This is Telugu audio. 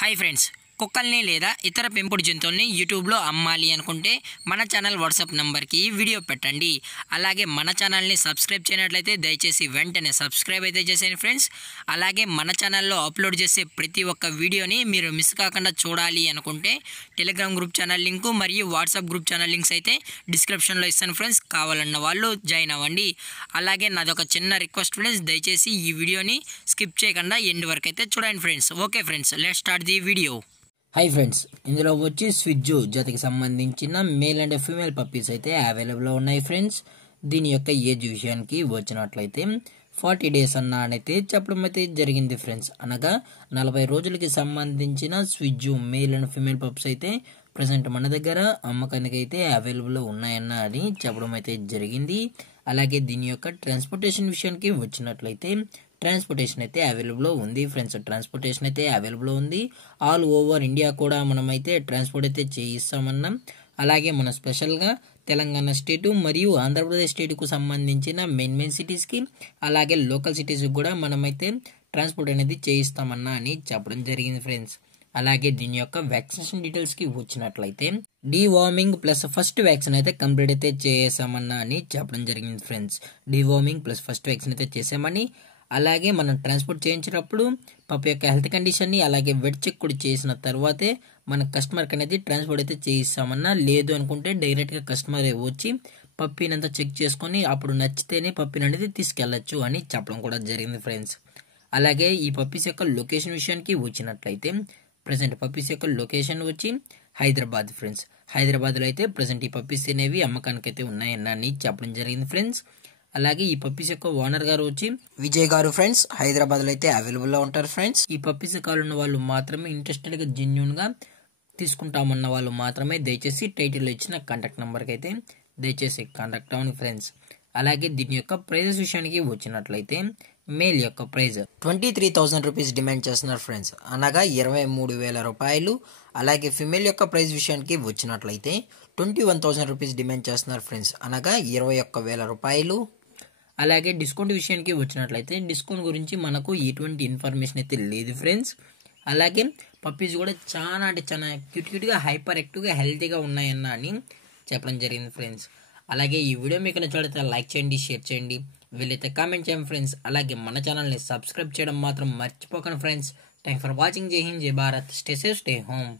హాయ్ ఫ్రెండ్స్, కుక్కల్ని లేదా ఇతర పెంపుడు జంతువుల్ని యూట్యూబ్లో అమ్మాలి అనుకుంటే మన ఛానల్ వాట్సాప్ నెంబర్కి వీడియో పెట్టండి. అలాగే మన ఛానల్ని సబ్స్క్రైబ్ చేయనట్లయితే దయచేసి వెంటనే సబ్స్క్రైబ్ అయితే చేసేయండి ఫ్రెండ్స్. అలాగే మన ఛానల్లో అప్లోడ్ చేసే ప్రతి ఒక్క వీడియోని మీరు మిస్ కాకుండా చూడాలి అనుకుంటే టెలిగ్రామ్ గ్రూప్ ఛానల్ లింకు మరియు వాట్సాప్ గ్రూప్ ఛానల్ లింక్స్ అయితే డిస్క్రిప్షన్లో ఇస్తాను ఫ్రెండ్స్. కావాలన్న వాళ్ళు జాయిన్ అవ్వండి. అలాగే నాది ఒక చిన్న రిక్వెస్ట్ ఫ్రెండ్స్, దయచేసి ఈ వీడియోని స్కిప్ చేయకుండా ఎండ్ వరకు అయితే చూడండి friends. Okay friends, let's start the video. Hi friends, ఇందులో వచ్చి స్విజ్జు జాతికి సంబంధించిన మేల్ అండ్ ఫీమేల్ పప్పీస్ అయితే అవైలబుల్లో ఉన్నాయి ఫ్రెండ్స్. దీని యొక్క ఏజ్ విషయానికి వచ్చినట్లయితే 40 days అన్నైతే చెప్పడం అయితే జరిగింది ఫ్రెండ్స్. అనగా 40 రోజులకి సంబంధించిన స్విజ్జు మేల్ అండ్ ఫీమేల్ పప్స్ అయితే ప్రజెంట్ మన దగ్గర అమ్మకానికి అయితే అవైలబుల్లో ఉన్నాయన్న అని చెప్పడం అయితే జరిగింది. అలాగే దీని యొక్క ట్రాన్స్పోర్టేషన్ విషయానికి వచ్చినట్లయితే ట్రాన్స్పోర్టేషన్ అయితే అవైలబుల్లో ఉంది ఫ్రెండ్స్. ట్రాన్స్పోర్టేషన్ అయితే అవైలబుల్లో ఉంది. ఆల్ ఓవర్ ఇండియా కూడా మనమైతే ట్రాన్స్పోర్ట్ అయితే చేయిస్తామన్నాం. అలాగే మన స్పెషల్గా తెలంగాణ స్టేటు మరియు ఆంధ్రప్రదేశ్ స్టేటుకు సంబంధించిన మెయిన్ సిటీస్కి అలాగే లోకల్ సిటీస్కి కూడా మనమైతే ట్రాన్స్పోర్ట్ అనేది చేయిస్తామన్నా అని చెప్పడం జరిగింది ఫ్రెండ్స్. అలాగే దీని యొక్క వ్యాక్సినేషన్ డీటెయిల్స్కి వచ్చినట్లయితే డీవార్మింగ్ ప్లస్ ఫస్ట్ వ్యాక్సిన్ అయితే కంప్లీట్ అయితే చేసామన్నా అని చెప్పడం జరిగింది friends. Deworming plus first vaccine అయితే చేసామని, అలాగే మనం ట్రాన్స్పోర్ట్ చేయించినప్పుడు పప్పు యొక్క హెల్త్ కండిషన్ని అలాగే వెట్ చెక్ కూడా చేసిన తర్వాతే మన కస్టమర్కి అనేది ట్రాన్స్పోర్ట్ అయితే చేయిస్తామన్నా. లేదు అనుకుంటే డైరెక్ట్గా కస్టమర్ వచ్చి పప్పీని అంతా చెక్ చేసుకొని అప్పుడు నచ్చితేనే పప్పీని అనేది తీసుకెళ్లొచ్చు అని చెప్పడం కూడా జరిగింది ఫ్రెండ్స్. అలాగే ఈ పప్పీస్ యొక్క లొకేషన్ విషయానికి వచ్చినట్లయితే ప్రజెంట్ పప్పీస్ యొక్క లొకేషన్ వచ్చి హైదరాబాద్ ఫ్రెండ్స్. హైదరాబాద్లో అయితే ప్రజెంట్ ఈ పప్పీస్ అనేవి అమ్మకానికి అయితే ఉన్నాయని చెప్పడం జరిగింది ఫ్రెండ్స్. అలాగే ఈ పప్పీస్ యొక్క ఓనర్ గారు వచ్చి విజయ్ గారు ఫ్రెండ్స్. హైదరాబాద్లో అయితే అవైలబుల్లో ఉంటారు ఫ్రెండ్స్. ఈ పప్పీస్ కావాలన్న వాళ్ళు మాత్రమే, ఇంట్రెస్టెడ్గా జెన్యూన్గా తీసుకుంటామన్న వాళ్ళు మాత్రమే దయచేసి టైటిల్లో ఇచ్చిన కాంటాక్ట్ నెంబర్కి అయితే దయచేసి కాంటాక్ట్ అవ్వండి ఫ్రెండ్స్. అలాగే దీని యొక్క ప్రైజెస్ విషయానికి వచ్చినట్లయితే మేల్ యొక్క ప్రైజ్ 23,000 రూపీస్ డిమాండ్ చేస్తున్నారు ఫ్రెండ్స్, అనగా 23,000 రూపాయలు. అలాగే ఫిమేల్ యొక్క ప్రైజ్ విషయానికి వచ్చినట్లయితే 21,000 రూపీస్ డిమాండ్ చేస్తున్నారు ఫ్రెండ్స్, అనగా 21,000 రూపాయలు. అలాగే డిస్కౌంట్ విషయానికి వచ్చినట్లయితే డిస్కౌంట్ గురించి మనకు ఎటువంటి ఇన్ఫర్మేషన్ అయితే లేదు ఫ్రెండ్స్. అలాగే పప్పీస్ కూడా చాలా అంటే చాలా క్యూట్గా హైపర్ యాక్టివ్గా హెల్తీగా ఉన్నాయన్న అని చెప్పడం జరిగింది ఫ్రెండ్స్. అలాగే ఈ వీడియో మీకు నచ్చితే లైక్ చేయండి, షేర్ చేయండి, వీలైతే కామెంట్ చేయండి ఫ్రెండ్స్. అలాగే మన ఛానల్ని సబ్స్క్రైబ్ చేయడం మాత్రం మర్చిపోకండి ఫ్రెండ్స్. Thanks for watching. జై హింద్, జై Bharat. Stay safe, stay home.